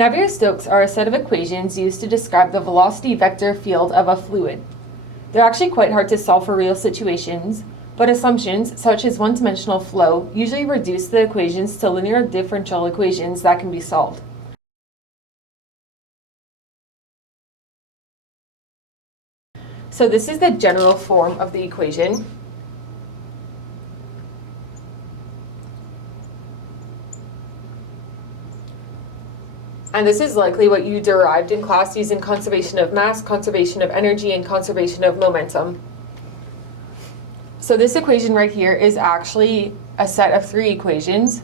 Navier-Stokes are a set of equations used to describe the velocity vector field of a fluid. They're actually quite hard to solve for real situations, but assumptions, such as one-dimensional flow, usually reduce the equations to linear differential equations that can be solved. So this is the general form of the equation. And this is likely what you derived in class using conservation of mass, conservation of energy, and conservation of momentum. So this equation right here is actually a set of three equations.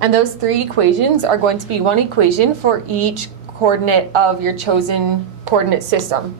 And those three equations are going to be one equation for each coordinate of your chosen coordinate system.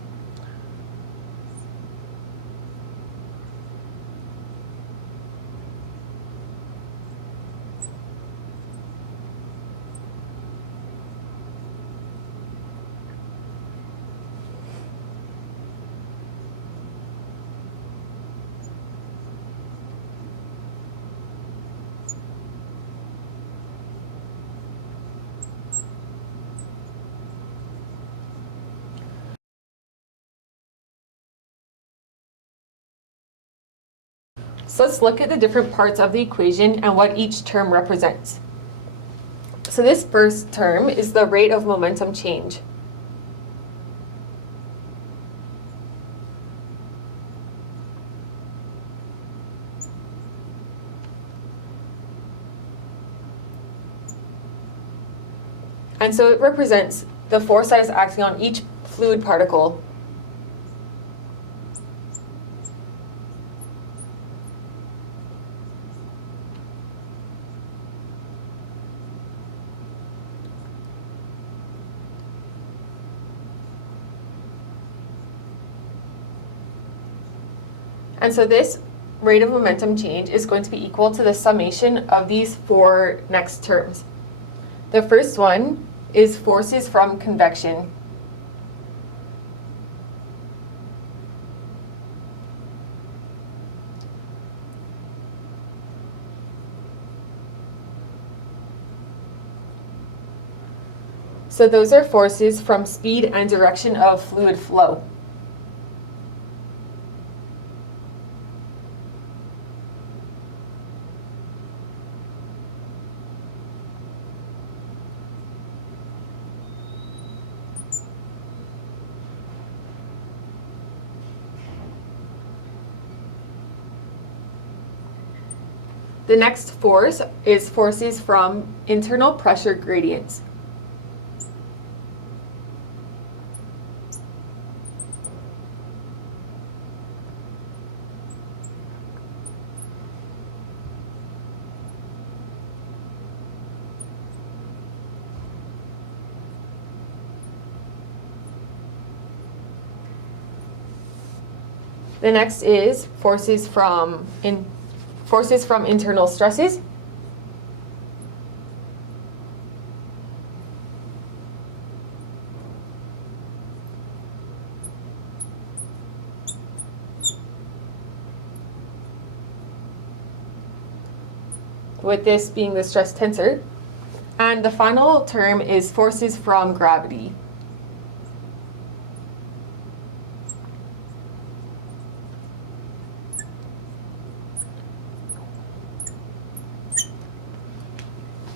So let's look at the different parts of the equation and what each term represents. So this first term is the rate of momentum change. And so it represents the force that is acting on each fluid particle. And so this rate of momentum change is going to be equal to the summation of these four next terms. The first one is forces from convection. So those are forces from speed and direction of fluid flow. The next force is forces from internal pressure gradients. The next is forces from internal stresses. With this being the stress tensor. And the final term is forces from gravity.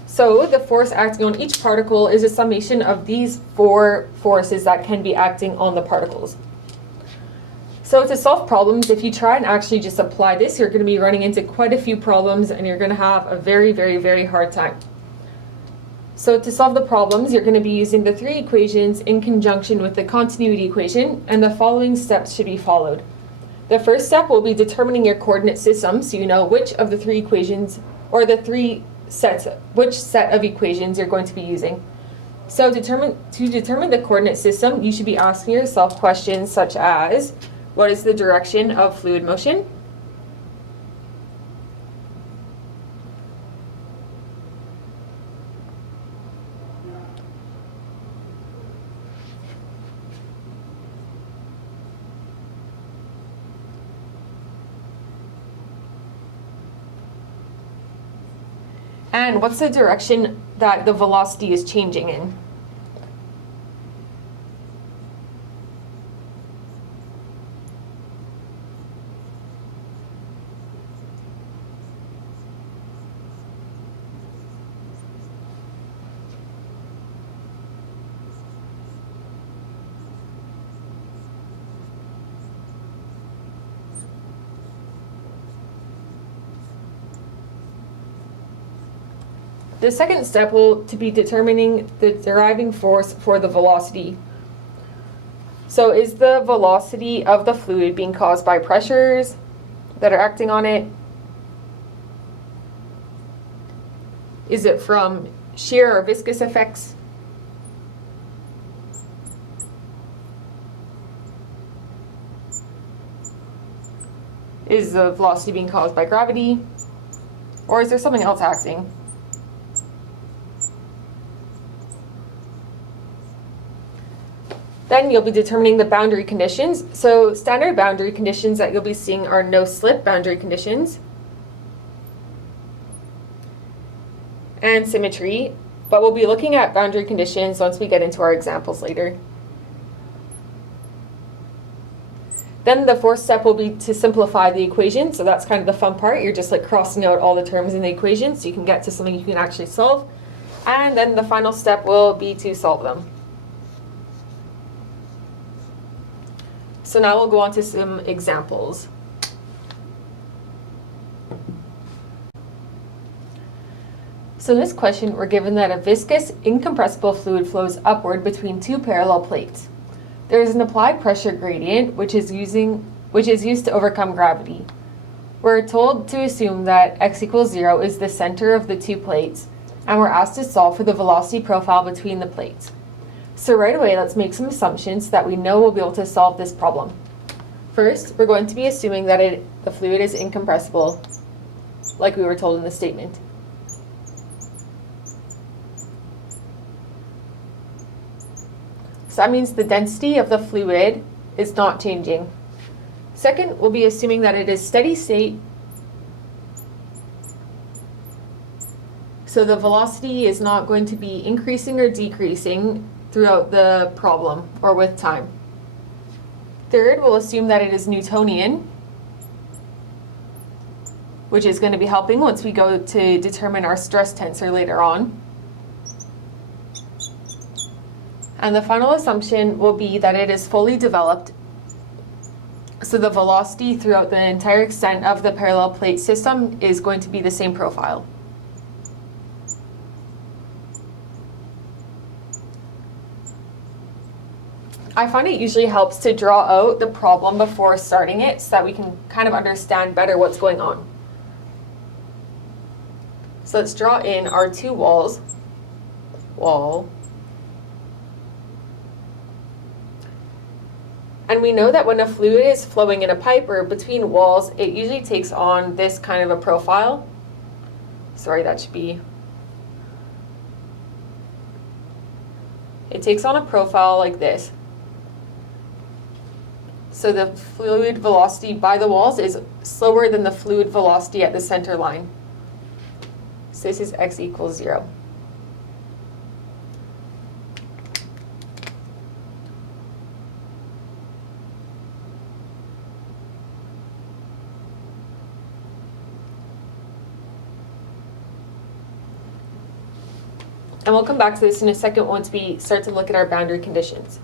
So the force acting on each particle is a summation of these four forces that can be acting on the particles. So to solve problems, if you try and actually just apply this, you're going to be running into quite a few problems and you're going to have a very, very, very hard time. So to solve the problems, you're going to be using the three equations in conjunction with the continuity equation, and the following steps should be followed. The first step will be determining your coordinate system, so you know which of the three equations, or the three sets, which set of equations you're going to be using. So to determine the coordinate system, you should be asking yourself questions such as, what is the direction of fluid motion? And what's the direction that the velocity is changing in? The second step will be determining the deriving force for the velocity. So is the velocity of the fluid being caused by pressures that are acting on it? Is it from shear or viscous effects? Is the velocity being caused by gravity? Or is there something else acting? Then you'll be determining the boundary conditions. So standard boundary conditions that you'll be seeing are no slip boundary conditions and symmetry, but we'll be looking at boundary conditions once we get into our examples later. Then the fourth step will be to simplify the equation. So that's kind of the fun part. You're just like crossing out all the terms in the equation so you can get to something you can actually solve. And then the final step will be to solve them. So now we'll go on to some examples. So in this question, we're given that a viscous, incompressible fluid flows upward between two parallel plates. There is an applied pressure gradient, which is used to overcome gravity. We're told to assume that x equals 0 is the center of the two plates, and we're asked to solve for the velocity profile between the plates. So right away, let's make some assumptions that we know we'll be able to solve this problem. First, we're going to be assuming that the fluid is incompressible, like we were told in the statement. So that means the density of the fluid is not changing. Second, we'll be assuming that it is steady state. So the velocity is not going to be increasing or decreasing throughout the problem or with time. Third, we'll assume that it is Newtonian, which is going to be helping once we go to determine our stress tensor later on. And the final assumption will be that it is fully developed, so the velocity throughout the entire extent of the parallel plate system is going to be the same profile. I find it usually helps to draw out the problem before starting it so that we can kind of understand better what's going on. So let's draw in our two walls. Wall. And we know that when a fluid is flowing in a pipe or between walls, it usually takes on this kind of a profile. Sorry, that should be. It takes on a profile like this. So the fluid velocity by the walls is slower than the fluid velocity at the center line. So this is x equals 0. And we'll come back to this in a second once we start to look at our boundary conditions.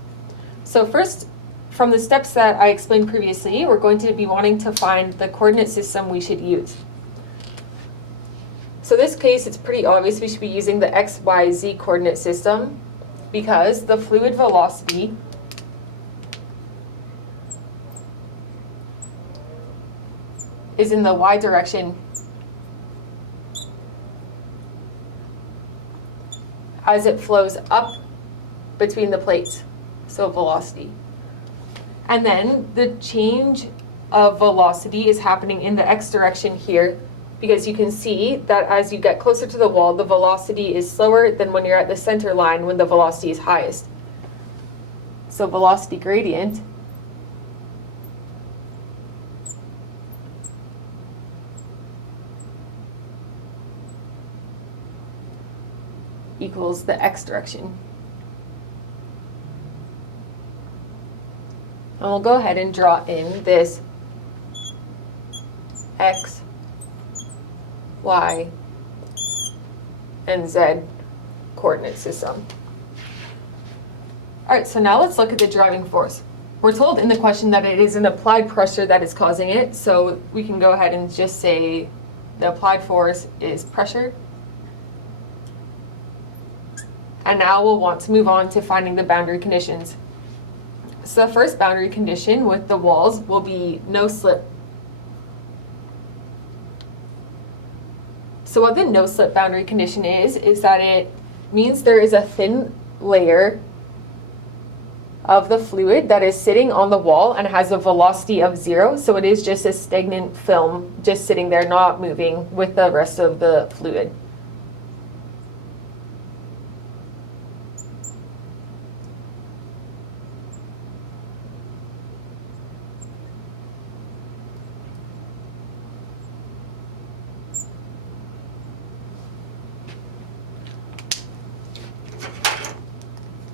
So first, from the steps that I explained previously, we're going to be wanting to find the coordinate system we should use. So in this case, it's pretty obvious we should be using the x, y, z coordinate system because the fluid velocity is in the y direction as it flows up between the plates, so velocity. And then the change of velocity is happening in the x direction here because you can see that as you get closer to the wall, the velocity is slower than when you're at the center line when the velocity is highest. So velocity gradient equals the x direction. And we'll go ahead and draw in this x, y, and z coordinate system. All right, so now let's look at the driving force. We're told in the question that it is an applied pressure that is causing it, so we can go ahead and just say the applied force is pressure. And now we'll want to move on to finding the boundary conditions. So the first boundary condition with the walls will be no slip. So what the no slip boundary condition is that it means there is a thin layer of the fluid that is sitting on the wall and has a velocity of 0. So it is just a stagnant film just sitting there, not moving with the rest of the fluid.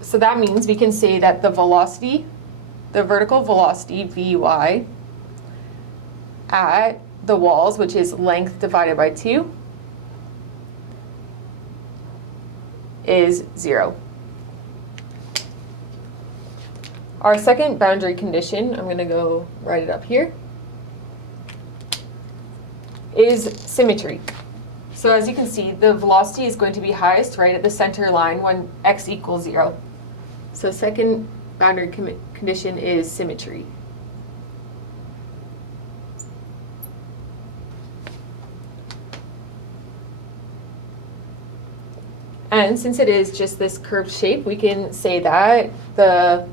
So that means we can say that the velocity, the vertical velocity, Vy, at the walls, which is length divided by 2, is 0. Our second boundary condition, I'm going to go write it up here, is symmetry. So as you can see, the velocity is going to be highest right at the center line when x equals 0. So second boundary condition is symmetry. And since it is just this curved shape, we can say that the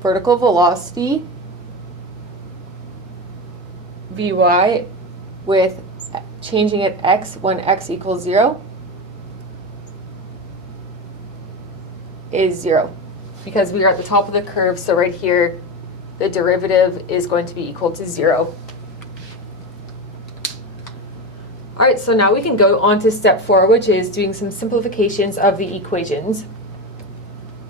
vertical velocity Vy with changing it x when x equals 0 is 0, because we are at the top of the curve, so right here the derivative is going to be equal to 0. All right, so now we can go on to step 4, which is doing some simplifications of the equations.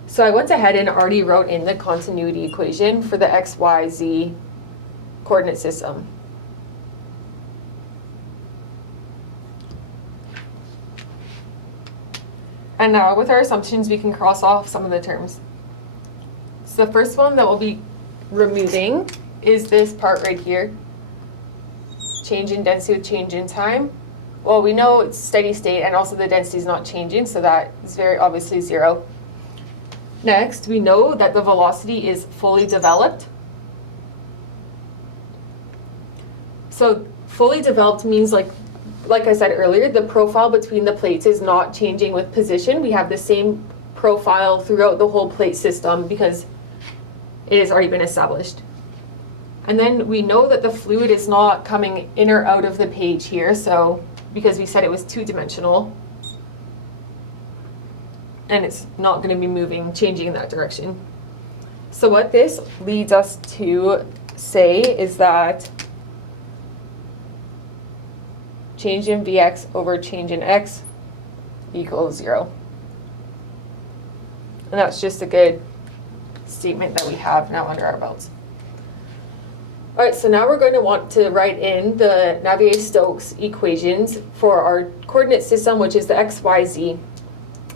So I went ahead and already wrote in the continuity equation for the x, y, z coordinate system. And now with our assumptions, we can cross off some of the terms. So the first one that we'll be removing is this part right here. Change in density with change in time. Well, we know it's steady state and also the density is not changing, so that is very obviously 0. Next, we know that the velocity is fully developed. So fully developed means like I said earlier, the profile between the plates is not changing with position. We have the same profile throughout the whole plate system because it has already been established. And then we know that the fluid is not coming in or out of the page here, so because we said it was two-dimensional, and it's not going to be moving, changing in that direction. So what this leads us to say is that change in Vx over change in x equals 0. And that's just a good statement that we have now under our belts. All right, so now we're going to want to write in the Navier-Stokes equations for our coordinate system, which is the x, y, z.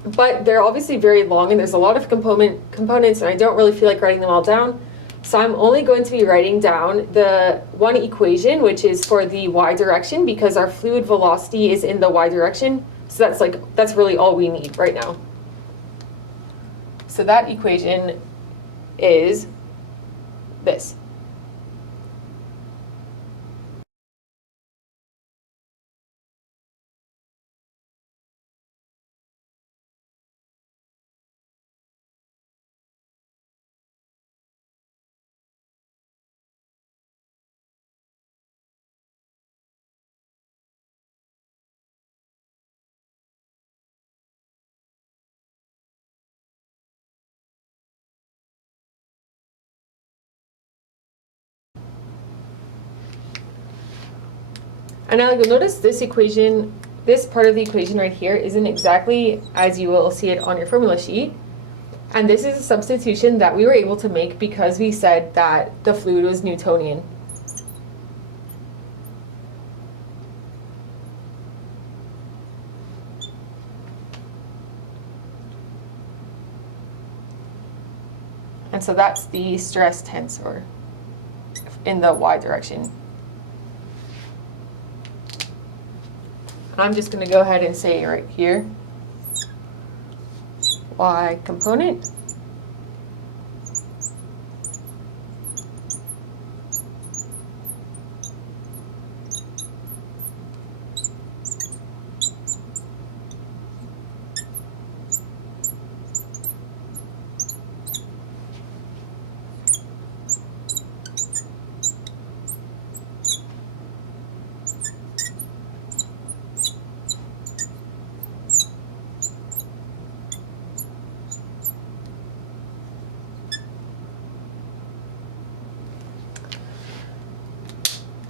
But they're obviously very long, and there's a lot of components, and I don't really feel like writing them all down. So I'm only going to be writing down the one equation, which is for the y direction, because our fluid velocity is in the y direction. So that's really all we need right now. So that equation is this. And now you'll notice this equation this part of the equation right here isn't exactly as you will see it on your formula sheet. And this is a substitution that we were able to make because we said that the fluid was Newtonian. And so that's the stress tensor in the y direction. I'm just going to go ahead and say right here, y component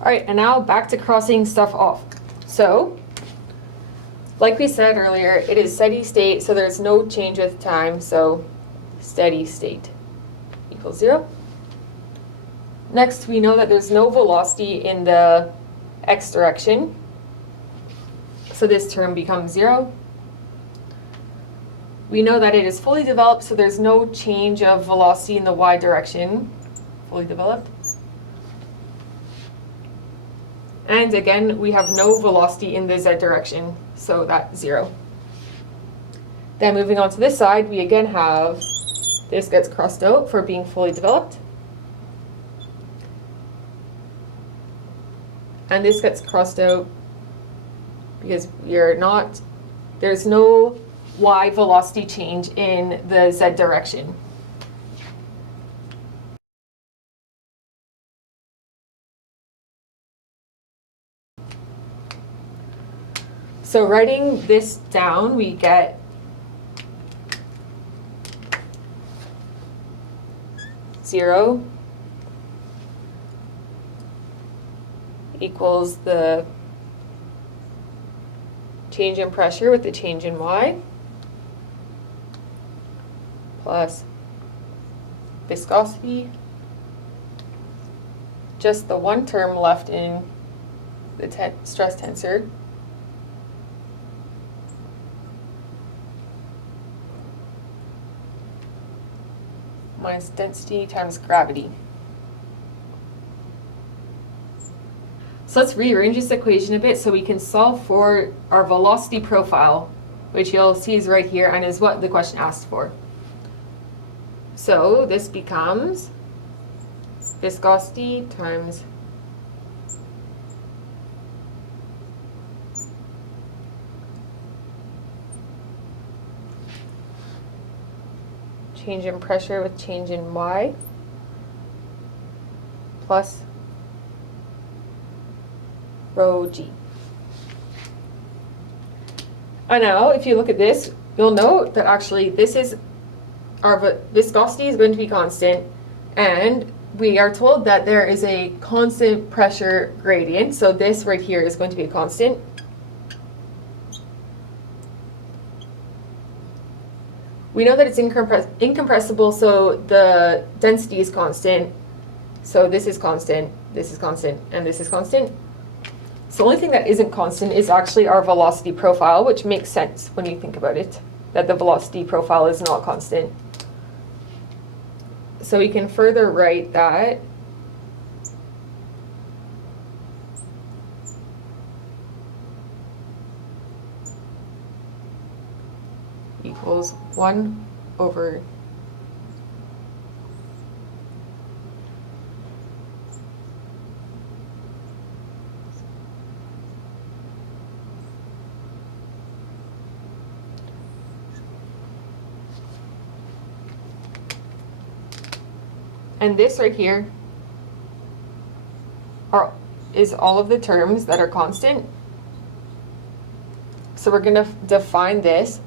All right, and now back to crossing stuff off. So, like we said earlier, it is steady state, so there's no change with time, so steady state equals 0. Next, we know that there's no velocity in the x direction, so this term becomes 0. We know that it is fully developed, so there's no change of velocity in the y direction, fully developed. And again, we have no velocity in the z direction, so that's 0. Then moving on to this side, we again have this gets crossed out for being fully developed. And this gets crossed out because there's no y velocity change in the z direction. So writing this down, we get zero equals the change in pressure with the change in y plus viscosity, just the one term left in the stress tensor, minus density times gravity. So let's rearrange this equation a bit so we can solve for our velocity profile, which you'll see is right here and is what the question asked for. So this becomes viscosity times change in pressure with change in y plus rho g. And now if you look at this, you'll note that actually this is our viscosity is going to be constant, and we are told that there is a constant pressure gradient, so this right here is going to be a constant. We know that it's incompressible, so the density is constant. So this is constant, and this is constant. So the only thing that isn't constant is actually our velocity profile, which makes sense when you think about it, that the velocity profile is not constant. So we can further write that equals 1 over and this right here is all of the terms that are constant. So we're going to define this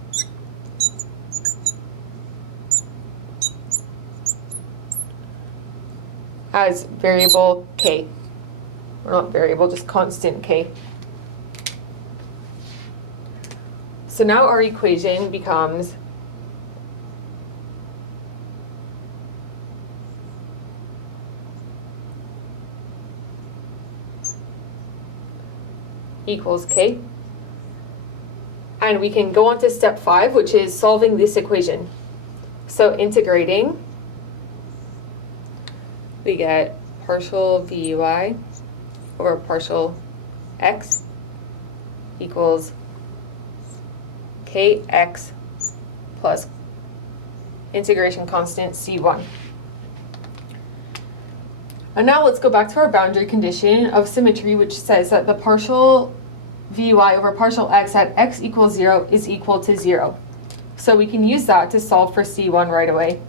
as variable k, or not variable, just constant k. So now our equation becomes equals k. And we can go on to step 5, which is solving this equation. So integrating, we get partial vy over partial x equals kx plus integration constant c1. And now let's go back to our boundary condition of symmetry, which says that the partial vy over partial x at x equals 0 is equal to 0. So we can use that to solve for c1 right away.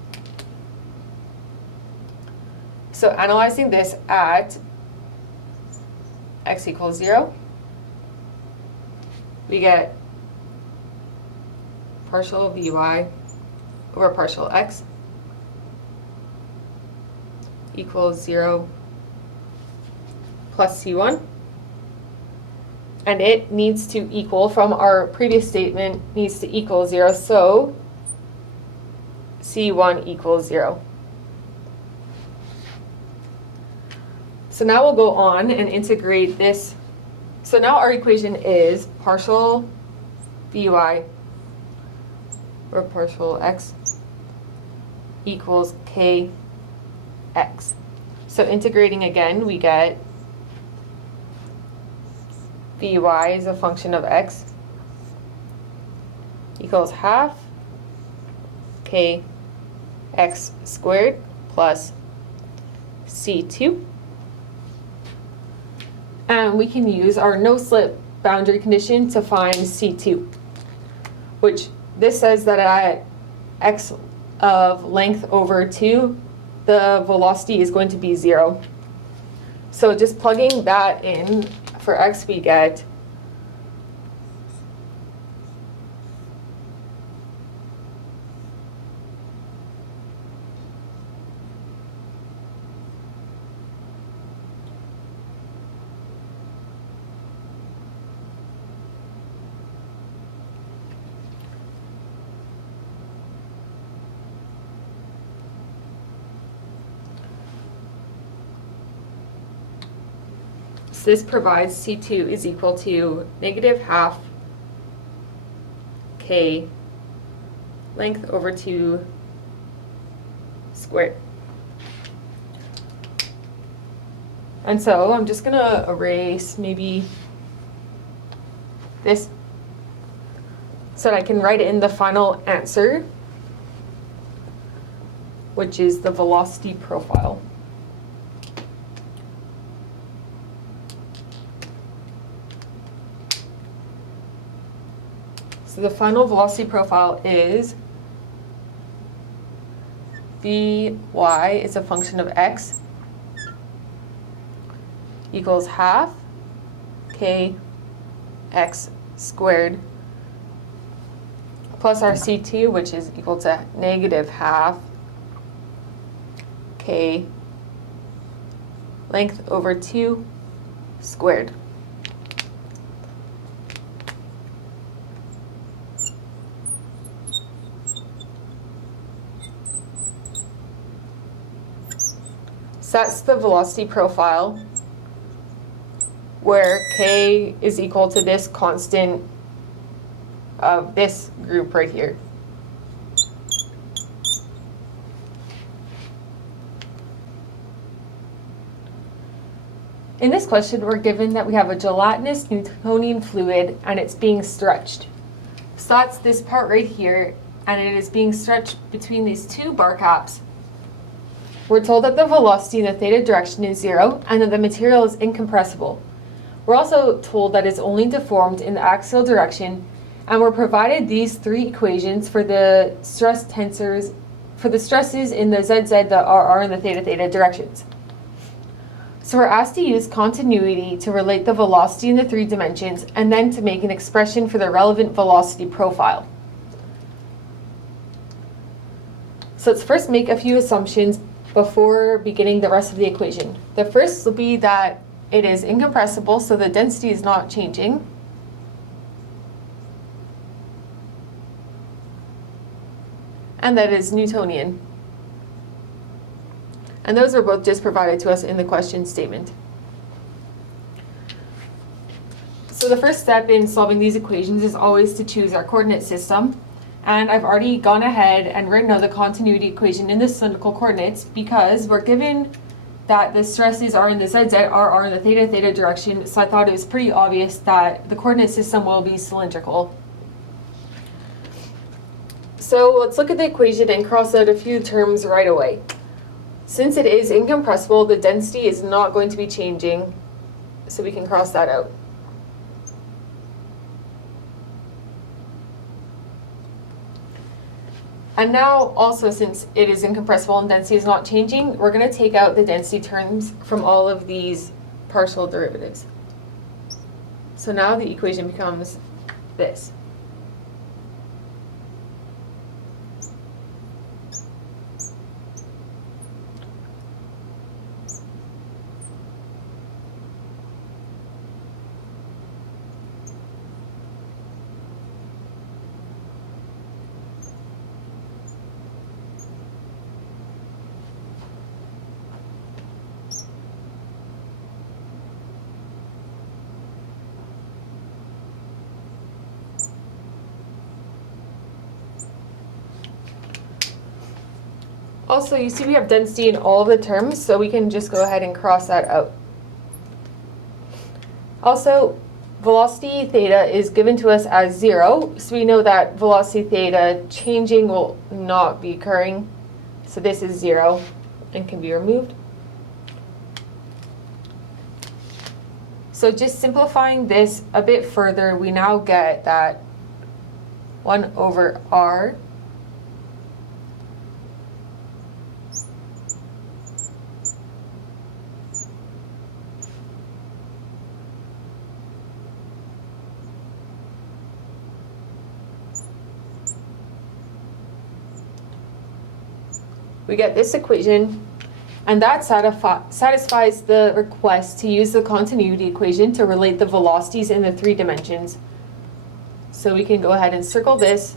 So analyzing this at x equals 0, we get partial vy over partial x equals 0 plus c1. And it needs to equal, from our previous statement, needs to equal 0, so c1 equals 0. So now we'll go on and integrate this. So now our equation is partial vy over partial x equals kx. So integrating again, we get vy is a function of x equals half kx squared plus c2. And we can use our no-slip boundary condition to find c2, which this says that at x of length over 2, the velocity is going to be 0. So just plugging that in, for x we get this provides c2 is equal to negative half k length over 2 squared. And so I'm just going to erase maybe this so that I can write in the final answer, which is the velocity profile. So the final velocity profile is Vy is a function of x equals half kx squared plus our c2, which is equal to negative half k length over 2 squared. So that's the velocity profile where k is equal to this constant of this group right here. In this question, we're given that we have a gelatinous Newtonian fluid and it's being stretched. So that's this part right here, and it is being stretched between these two bar caps. We're told that the velocity in the theta direction is 0 and that the material is incompressible. We're also told that it's only deformed in the axial direction, and we're provided these three equations for the stress tensors, for the stresses in the ZZ, the RR, and the theta theta directions. So we're asked to use continuity to relate the velocity in the three dimensions and then to make an expression for the relevant velocity profile. So let's first make a few assumptions before beginning the rest of the equation. The first will be that it is incompressible, so the density is not changing. and that is Newtonian. And those are both just provided to us in the question statement. So the first step in solving these equations is always to choose our coordinate system. And I've already gone ahead and written out the continuity equation in the cylindrical coordinates because we're given that the stresses are in the ZZ, are in the theta, theta direction. So I thought it was pretty obvious that the coordinate system will be cylindrical. So let's look at the equation and cross out a few terms right away. Since it is incompressible, the density is not going to be changing, so we can cross that out. And now also, since it is incompressible and density is not changing, we're going to take out the density terms from all of these partial derivatives. So now the equation becomes this. Also, you see we have density in all of the terms, so we can just go ahead and cross that out. Also, velocity theta is given to us as 0, so we know that velocity theta changing will not be occurring. So this is 0 and can be removed. So just simplifying this a bit further, we now get that 1 over r we get this equation, and that satisfies the request to use the continuity equation to relate the velocities in the 3 dimensions. So we can go ahead and circle this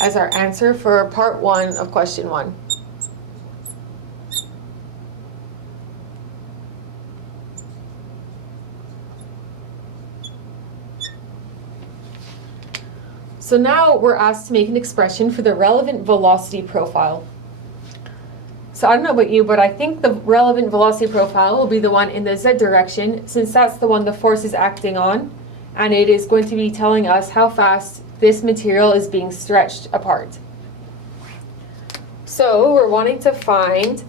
as our answer for part 1 of question 1. So now we're asked to make an expression for the relevant velocity profile. So I don't know about you, but I think the relevant velocity profile will be the one in the z direction, since that's the one the force is acting on, and it is going to be telling us how fast this material is being stretched apart. So we're wanting to find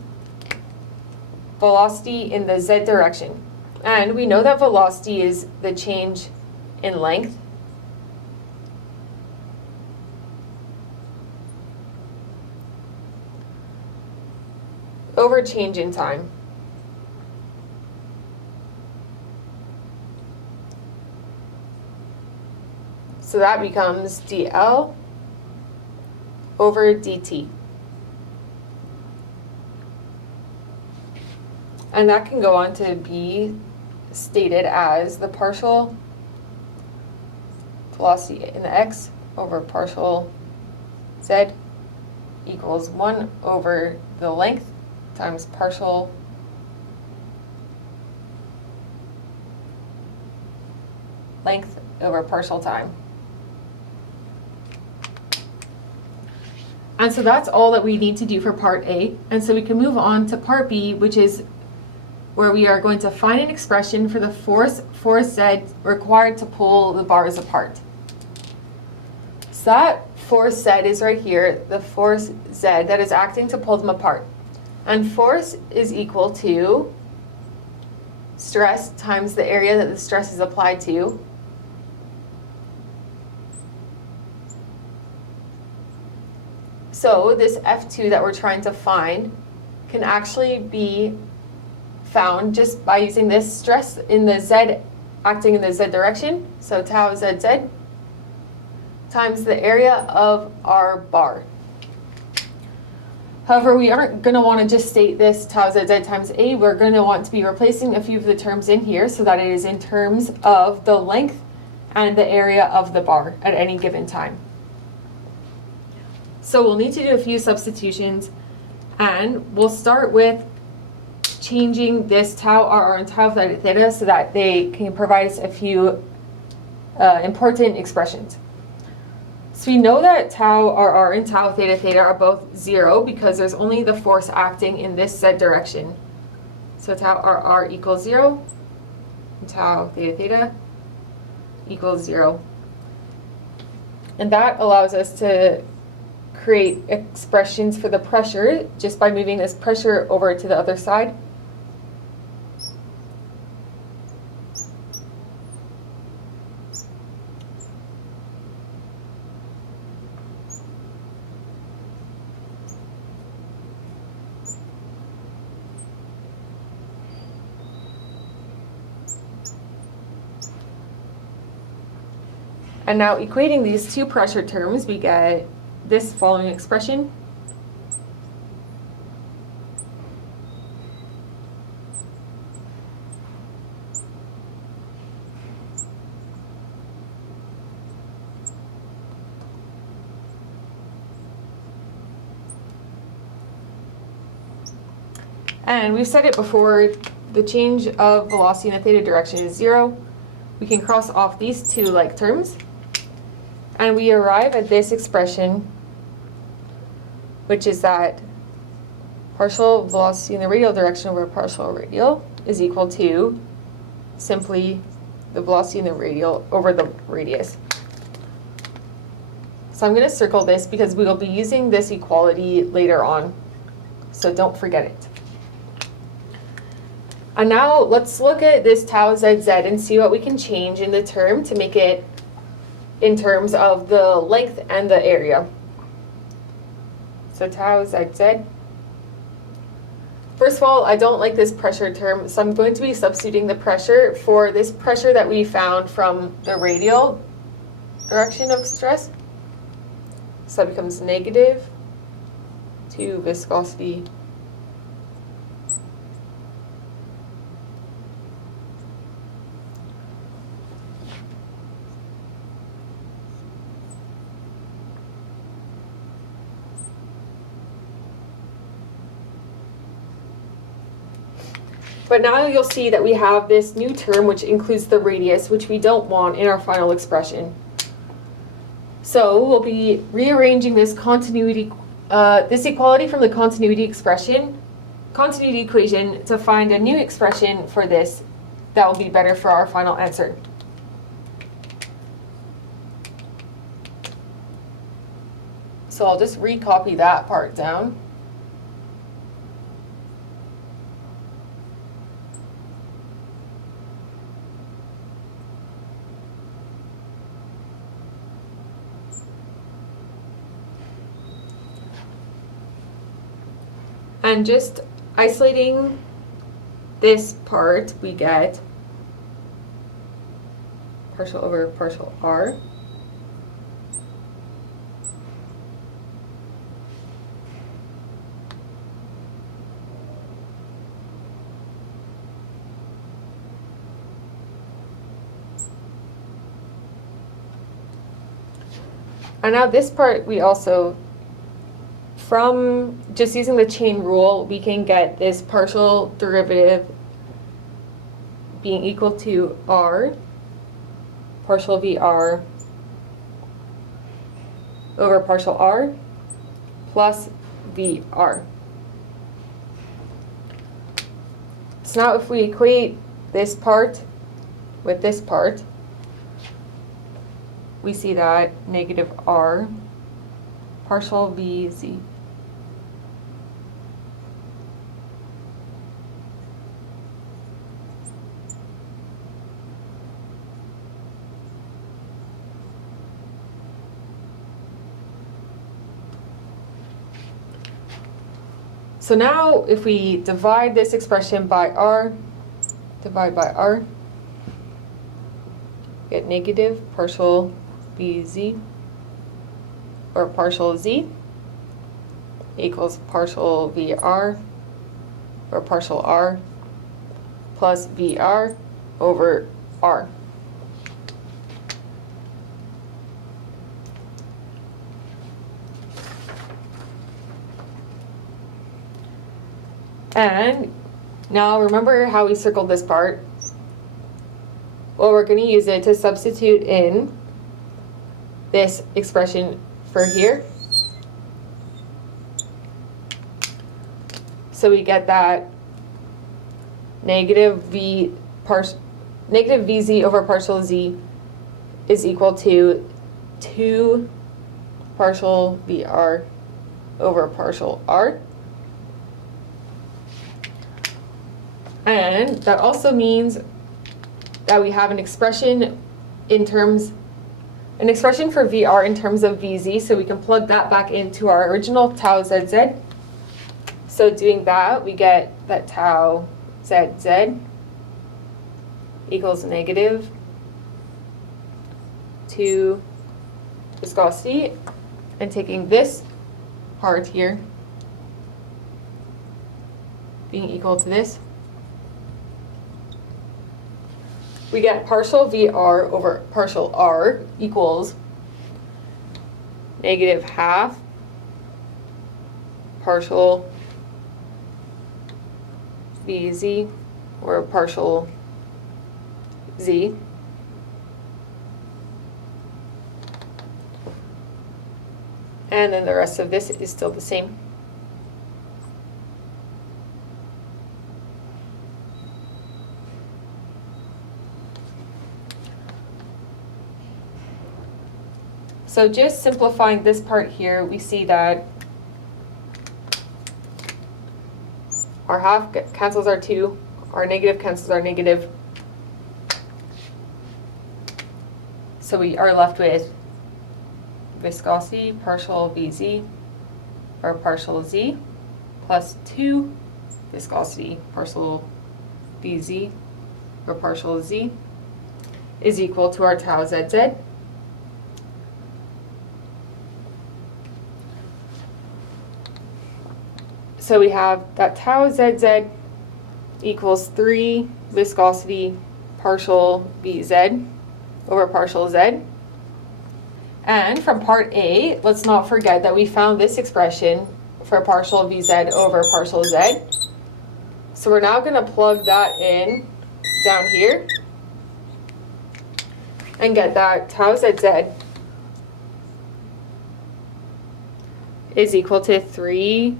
velocity in the z direction. And we know that velocity is the change in length. Over change in time. So that becomes dl over dt. And that can go on to be stated as the partial velocity in the x over partial z equals 1 over the length times partial length over partial time. And so that's all that we need to do for part A. And so we can move on to part B, which is where we are going to find an expression for the force Z required to pull the bars apart. So that force Z is right here, the force Z that is acting to pull them apart. And force is equal to stress times the area that the stress is applied to. So this F2 that we're trying to find can actually be found just by using this stress in the Z, acting in the Z direction, so tau ZZ, times the area of our bar. However, we aren't going to want to just state this tau ZZ times A. We're going to want to be replacing a few of the terms in here so that it is in terms of the length and the area of the bar at any given time. So we'll need to do a few substitutions, and we'll start with changing this tau r and tau theta so that they can provide us a few important expressions. So we know that tau r and tau theta are both 0 because there's only the force acting in this z direction. So tau r equals 0, and tau theta equals 0. And that allows us to create expressions for the pressure just by moving this pressure over to the other side. And now equating these two pressure terms, we get this following expression. And we've said it before, the change of velocity in the theta direction is 0. We can cross off these two like terms, and we arrive at this expression, which is that partial velocity in the radial direction over partial radial is equal to simply the velocity in the radial over the radius. So I'm going to circle this because we will be using this equality later on, so don't forget it. And now let's look at this tau zz and see what we can change in the term to make it in terms of the length and the area. So tau zz. First of all, I don't like this pressure term, so I'm going to be substituting the pressure for this pressure that we found from the radial direction of stress. So that becomes negative 2 viscosity But now you'll see that we have this new term which includes the radius, which we don't want in our final expression. So we'll be rearranging this continuity, this equality from the continuity equation to find a new expression for this that will be better for our final answer. So I'll just recopy that part down. And just isolating this part, we get partial over partial r and now this part we also, from just using the chain rule, we can get this partial derivative being equal to r partial VR over partial r plus VR. So now if we equate this part with this part, we see that negative r partial VZ So now if we divide this expression by r, divide by r, get negative partial bz or partial z equals partial vr or partial r plus vr over r. And now remember how we circled this part? Well, we're going to use it to substitute in this expression for here. So we get that negative VZ over partial Z is equal to 2 partial VR over partial R. And that also means that we have an expression for VR in terms of VZ, so we can plug that back into our original tau ZZ. So doing that, we get that tau ZZ equals negative 2 viscosity, and taking this part here being equal to this, we get partial VR over partial R equals negative half partial VZ or partial Z and then the rest of this is still the same. So just simplifying this part here, we see that our half cancels our 2, our negative cancels our negative. So we are left with viscosity partial VZ or partial Z plus 2 viscosity partial VZ or partial Z is equal to our tau ZZ. So we have that tau ZZ equals 3 viscosity partial VZ over partial Z. And from part A, let's not forget that we found this expression for partial VZ over partial Z. So we're now going to plug that in down here and get that tau ZZ is equal to 3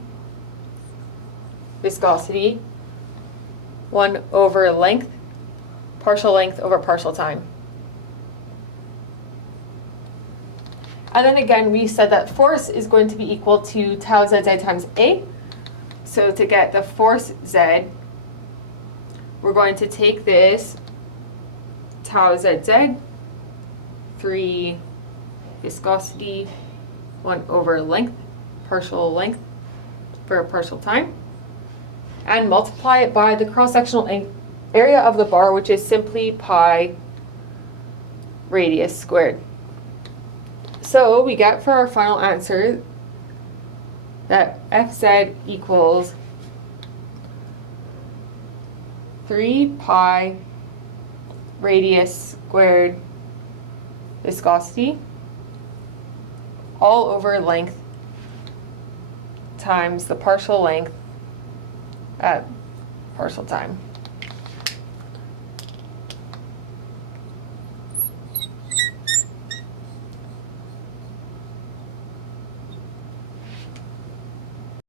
viscosity 1 over length, partial length over partial time. And then again, we said that force is going to be equal to tau ZZ times A. So to get the force Z, we're going to take this tau ZZ, 3 viscosity 1 over length, partial length for partial time, and multiply it by the cross-sectional area of the bar, which is simply pi radius squared. So we get for our final answer that Fz equals 3 pi radius squared viscosity all over length times the partial length at partial time.